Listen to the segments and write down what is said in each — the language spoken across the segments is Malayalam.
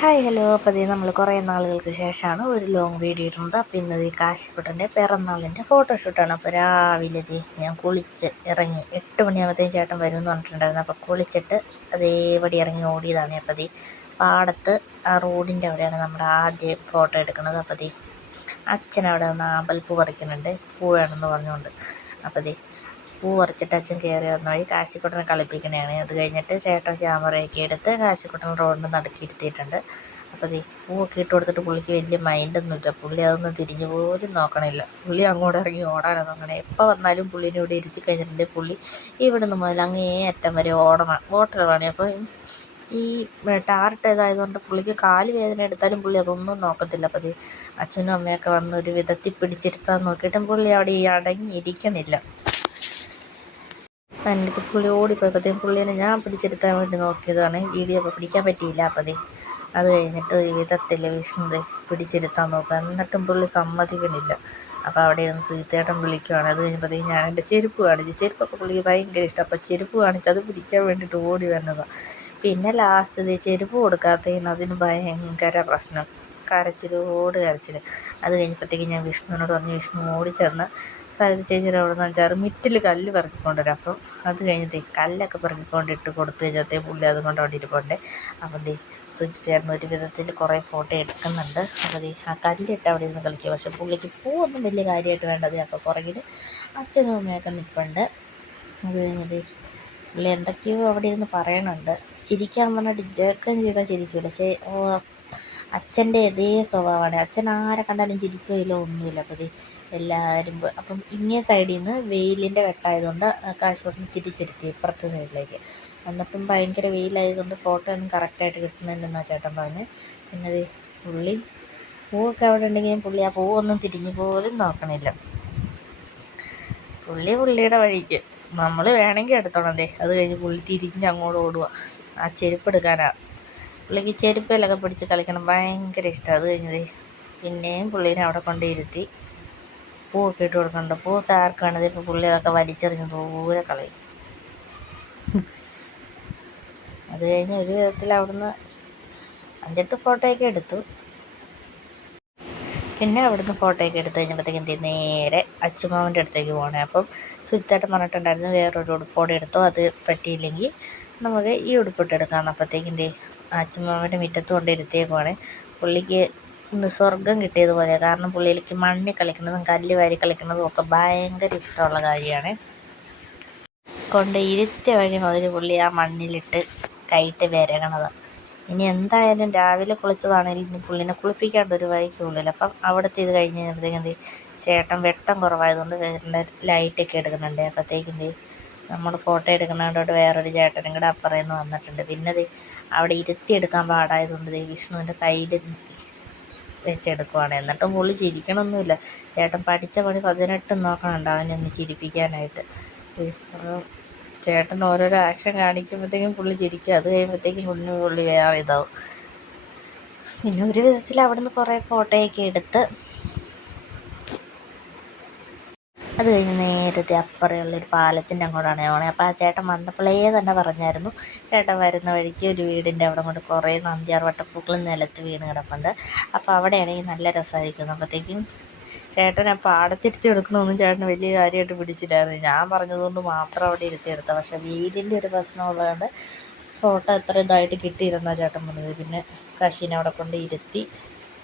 ഹായ് ഹലോ അപ്പോൾ ഇത് നമ്മൾ കുറേ നാളുകൾക്ക് ശേഷമാണ് ഒരു ലോങ് വീഡിയോ ഇടുന്നത്. അപ്പോൾ ഇന്നത് ഈ കാശിക്കുട്ടന്റെ പിറന്നാളിന്റെ ഫോട്ടോഷൂട്ടാണ് അപ്പോൾ രാവിലെ ഇത് ഞാൻ കുളിച്ച് ഇറങ്ങി. എട്ട് മണിയാകുമ്പോഴത്തേക്കും ചേട്ടൻ വരും എന്ന് പറഞ്ഞിട്ടുണ്ടായിരുന്നു. അപ്പോൾ കുളിച്ചിട്ട് അതേപടി ഇറങ്ങി ഓടിയതാണ്. അപ്പോൾ ഇത് പാടത്ത് ആ റോഡിന്റെ അവിടെയാണ് നമ്മുടെ ആദ്യം ഫോട്ടോ എടുക്കുന്നത്. അപ്പോൾ ഇത് അച്ഛൻ അവിടെ നിന്ന് ആമ്പൽപ്പൂ പറിക്കുന്നുണ്ട്. പൂ വേണമെന്ന് പറഞ്ഞുകൊണ്ട്. അപ്പോൾ ദേ പൂ പറിച്ചിട്ട് അച്ഛൻ കയറി വന്ന. വഴി കാശിക്കുട്ടനെ കളിപ്പിക്കണതാണ് അത് കഴിഞ്ഞിട്ട് ചേട്ടൻ ക്യാമറയൊക്കെ എടുത്ത് കാശിക്കുട്ടൻ റോഡിന് നടക്കിയിരുത്തിയിട്ടുണ്ട് അപ്പോൾ ഈ പൂവൊക്കെ ഇട്ട് കൊടുത്തിട്ട് പുള്ളിക്ക് വലിയ മൈൻഡൊന്നുമില്ല പുള്ളി അതൊന്നും തിരിഞ്ഞു പോലും നോക്കണില്ല. പുള്ളി അങ്ങോട്ട് ഇറങ്ങി ഓടാനൊന്നും നോക്കണേ. എപ്പോൾ വന്നാലും പുള്ളീനെ ഇവിടെ ഇരുത്തി കഴിഞ്ഞിട്ടുണ്ടെങ്കിൽ പുള്ളി ഇവിടെ നിന്ന് മുതൽ അങ്ങേ അറ്റം വരെ ഓടണം. ഓട്ടലാണ് അപ്പോൾ ഈ ടാറിട്ടതായതുകൊണ്ട് പുള്ളിക്ക് കാൽ വേദന എടുത്താലും പുള്ളി അതൊന്നും നോക്കത്തില്ല. അപ്പോൾ അച്ഛനും അമ്മയൊക്കെ വന്ന് ഒരു വിധത്തിൽ പിടിച്ചിരുത്താൻ നോക്കിയിട്ടും പുള്ളി അവിടെ ഈ അടങ്ങിയിരിക്കണില്ല. എനിക്ക് പുള്ളി ഓടിപ്പോയപ്പോഴത്തേക്കും പുള്ളീനെ ഞാൻ പിടിച്ചെടുക്കാൻ വേണ്ടി നോക്കിയതാണ്. വീഡിയോ അപ്പോൾ പിടിക്കാൻ പറ്റിയില്ല അപ്പോൾ ദേ അത് കഴിഞ്ഞിട്ട് ഒരു വിധത്തിൽ വിഷ്ണു പിടിച്ചിരുത്താൻ നോക്കുക. എന്നിട്ടും പുള്ളി സമ്മതിക്കണില്ല അപ്പോൾ അവിടെ ഇരുന്ന് സുജിത്തേട്ടൻ വിളിക്കുവാണ്. അത് കഴിഞ്ഞപ്പോഴത്തേക്കും ഞാൻ എന്റെ ചെരുപ്പ് കാണിച്ചു. ചെരുപ്പൊക്കെ പുള്ളിക്ക് ഭയങ്കര ഇഷ്ടം. അപ്പോൾ ചെരുപ്പ് കാണിച്ച് അത് പിടിക്കാൻ വേണ്ടിയിട്ട് ഓടി വന്നതാണ് പിന്നെ ലാസ്റ്റ് ചെരുപ്പ് കൊടുക്കാത്തതിന് അതിന് ഭയങ്കര പ്രശ്നം. കരച്ചിലോട് കരച്ചിൽ അത് കഴിഞ്ഞപ്പോഴത്തേക്കും ഞാൻ വിഷ്ണുവിനോട് പറഞ്ഞു വിഷ്ണു ഓടി ചെന്ന് സരിത ചേച്ചിയുടെ അവിടെ നിന്ന് അഞ്ചാറ് മിറ്റിൽ കല്ല് പെറുക്കിക്കൊണ്ടുവരും അപ്പം അത് കഴിഞ്ഞ് കല്ലൊക്കെ പെറുക്കിക്കൊണ്ട് ഇട്ട് കൊടുത്തു കഴിഞ്ഞത്തെ പുള്ളി അതുകൊണ്ട് അവിടെ ഇരിപ്പുണ്ട്. അപ്പം ദേ സുജി ചേർന്ന് ഒരു വിധത്തിൽ കുറേ ഫോട്ടോ എടുക്കുന്നുണ്ട്. അപ്പോൾ ദേ ആ കല്ലിട്ട് അവിടെ ഇരുന്ന് കളിക്കുക. പക്ഷെ പുള്ളിക്ക് പൂവൊന്നും വലിയ കാര്യമായിട്ട് വേണ്ടത് അപ്പോൾ പുറകിൽ അച്ഛനും അമ്മയൊക്കെ നിൽപ്പുണ്ട് അത് കഴിഞ്ഞത് പുള്ളി എന്തൊക്കെയോ അവിടെ ഇരുന്ന് പറയണുണ്ട്. ചിരിക്കാൻ പറഞ്ഞിട്ട് ജേക്കം ചെയ്താൽ ചിരിക്കില്ല പക്ഷേ അച്ഛന്റെ ഇതേ സ്വഭാവമാണ്. അച്ഛൻ ആരെ കണ്ടാലും ചിരിക്കുകയില്ല ഒന്നുമില്ല. അപ്പോൾ എല്ലാവരും അപ്പം ഇങ്ങേ സൈഡിൽ നിന്ന് വെയിലിന്റെ വെട്ടായതുകൊണ്ട് കാശോട്ടിന് തിരിച്ചിരുത്തി ഇപ്പുറത്തെ സൈഡിലേക്ക് എന്നിട്ടും ഭയങ്കര വെയിലായതുകൊണ്ട് ഫോട്ടോ ഒന്നും കറക്റ്റായിട്ട് കിട്ടുന്നില്ലെന്നാണ് ചേട്ടൻ പറഞ്ഞ്. പിന്നെ പുള്ളി പൂവൊക്കെ അവിടെ ഉണ്ടെങ്കിലും പുള്ളി ആ പൂവൊന്നും തിരിഞ്ഞു പോലും നോക്കണില്ല. പുള്ളി പുള്ളിയുടെ വഴിക്ക്. നമ്മൾ വേണമെങ്കിൽ എടുത്തോണം അതെ അത് കഴിഞ്ഞ് പുള്ളി തിരിഞ്ഞ് അങ്ങോട്ട് ഓടുക ആ ചെരുപ്പ് എടുക്കാനാണ് പുള്ളിക്ക് ചെരുപ്പിലൊക്കെ പിടിച്ച് കളിക്കണം. ഭയങ്കര ഇഷ്ടം. അത് കഴിഞ്ഞത് പിന്നെയും പുള്ളീനെ അവിടെ കൊണ്ടിരുത്തി പൂവൊക്കെ ഇട്ട് കൊടുക്കുന്നുണ്ട് പൂ താർക്കാണത് ഇപ്പോൾ പുള്ളി അതൊക്കെ വലിച്ചെറിഞ്ഞ് ദൂരെ കളയും. അത് കഴിഞ്ഞ് ഒരു വിധത്തിൽ അവിടുന്ന് അഞ്ചെട്ട് ഫോട്ടോയൊക്കെ എടുത്തു. പിന്നെ അവിടുന്ന് ഫോട്ടോയൊക്കെ എടുത്ത് കഴിഞ്ഞപ്പോഴത്തേക്ക് എന്ത് നേരെ അച്ചുമാവന്റെ അടുത്തേക്ക് പോകണേ അപ്പം സുജിത്തായിട്ട് പറഞ്ഞിട്ടുണ്ടായിരുന്നു വേറൊരു ഉടുപ്പോടെ എടുത്തോ? അത് പറ്റിയില്ലെങ്കിൽ നമുക്ക് ഈ ഉടുപ്പിട്ട് എടുക്കാം. അപ്പോഴത്തേക്കും എന്തേ അച്ചുമാവന്റെ മുറ്റത്ത് കൊണ്ടിരുത്തിയേക്കുവാണ് പുള്ളിക്ക് ഇന്ന് സ്വർഗം കിട്ടിയതുപോലെ കാരണം പുള്ളിയിലേക്ക് മണ്ണിൽ കളിക്കുന്നതും കല്ല് വാരി കളിക്കുന്നതും ഒക്കെ ഭയങ്കര ഇഷ്ടമുള്ള കാര്യമാണ്. കൊണ്ട് ഇരുത്തിയ വഴി മുതൽ പുള്ളി ആ മണ്ണിലിട്ട് കൈയിട്ട് വിരകണത്. ഇനി എന്തായാലും രാവിലെ കുളിച്ചതാണെങ്കിലും ഇനി പുള്ളിനെ കുളിപ്പിക്കാണ്ട് ഒരു വഴിക്കുള്ളിൽ അപ്പം അവിടുത്തെ ഇത് കഴിഞ്ഞ് കഴിഞ്ഞപ്പോഴത്തേക്കും ചേട്ടൻ വെട്ടം കുറവായതുകൊണ്ട് ചേട്ടന്റെ ലൈറ്റൊക്കെ എടുക്കുന്നുണ്ട്. അപ്പോഴത്തേക്കും നമ്മൾ ഫോട്ടോ എടുക്കുന്നതുകൊണ്ട് വേറൊരു ചേട്ടനും കൂടെ അപ്പുറയിൽ നിന്ന് വന്നിട്ടുണ്ട്. പിന്നെ അത് അവിടെ ഇരുത്തി എടുക്കാൻ പാടായതുകൊണ്ട് വിഷ്ണുവിന്റെ കയ്യിൽ വെച്ചെടുക്കുവാണ്. എന്നിട്ടും പുള്ളി ചിരിക്കണമൊന്നുമില്ല ചേട്ടൻ പഠിച്ച പണി പതിനെട്ടും നോക്കണുണ്ട് അവനൊന്ന് ചിരിപ്പിക്കാനായിട്ട്. ചേട്ടൻ ഓരോരോ ആക്ഷൻ കാണിക്കുമ്പോഴത്തേക്കും പുള്ളി ചിരിക്കും. അത് കഴിയുമ്പോഴത്തേക്കും പുള്ളി പുള്ളി വേറെ ഇതാവും. പിന്നെ ഒരു വിധത്തിൽ നിന്ന് കുറേ ഫോട്ടോയൊക്കെ എടുത്ത് അത് കഴിഞ്ഞ് നേരത്തെ അപ്പുറമുള്ളൊരു പാലത്തിന്റെ അങ്ങോട്ടാണ് ഞാൻ പോണേ. അപ്പോൾ ആ ചേട്ടൻ വന്നപ്പോഴേ തന്നെ പറഞ്ഞായിരുന്നു ചേട്ടൻ വരുന്ന വഴിക്ക് ഒരു വീടിന്റെ അവിടെ കൊണ്ട് കുറേ നന്ദിയാർ വട്ടപ്പൂക്കൾ നിലത്ത് വീണ് കിടപ്പുണ്ട്. അപ്പോൾ അവിടെയാണെങ്കിൽ നല്ല രസമായിരിക്കും അപ്പോഴത്തേക്കും ചേട്ടൻ ആ പാടത്തിരുത്തി എടുക്കണമെന്നും ചേട്ടന് വലിയ കാര്യമായിട്ട് പിടിച്ചില്ലായിരുന്നു. ഞാൻ പറഞ്ഞതുകൊണ്ട് മാത്രം അവിടെ ഇരുത്തി എടുത്ത പക്ഷേ വെയിലിന്റെ ഒരു പ്രശ്നമുള്ളതുകൊണ്ട് ഫോട്ടോ എത്ര ഇതായിട്ട് കിട്ടിയിരുന്ന ചേട്ടൻ പറഞ്ഞത് പിന്നെ കശീനെ അവിടെ കൊണ്ട് ഇരുത്തി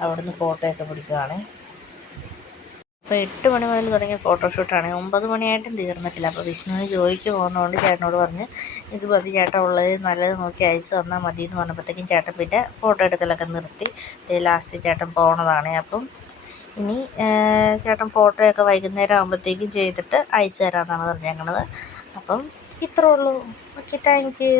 അവിടുന്ന് ഫോട്ടോയൊക്കെ പിടിക്കുവാണേ. അപ്പോൾ എട്ട് മണി മുതൽ തുടങ്ങിയ ഫോട്ടോഷൂട്ടാണ് ഒമ്പത് മണിയായിട്ടും തീർന്നിട്ടില്ല. അപ്പോൾ വിഷ്ണുവിന് ജോലിക്ക് പോകുന്നതുകൊണ്ട് ചേട്ടനോട് പറഞ്ഞ് ഇത് മതി ചേട്ടൻ ഉള്ളത് നല്ലത് നോക്കി അയച്ച് തന്നാൽ മതി എന്ന് പറഞ്ഞപ്പോഴത്തേക്കും ചേട്ടൻ പിന്നെ ഫോട്ടോ എടുക്കലൊക്കെ നിർത്തി. ലാസ്റ്റ് ചേട്ടൻ പോണതാണ്. അപ്പം ഇനി ചേട്ടൻ ഫോട്ടോയൊക്കെ വൈകുന്നേരം ആകുമ്പോഴത്തേക്കും ചെയ്തിട്ട് അയച്ചു തരാമെന്നാണ് പറഞ്ഞേക്കണത്. അപ്പം ഇത്രേ ഉള്ളൂ. Okay thank you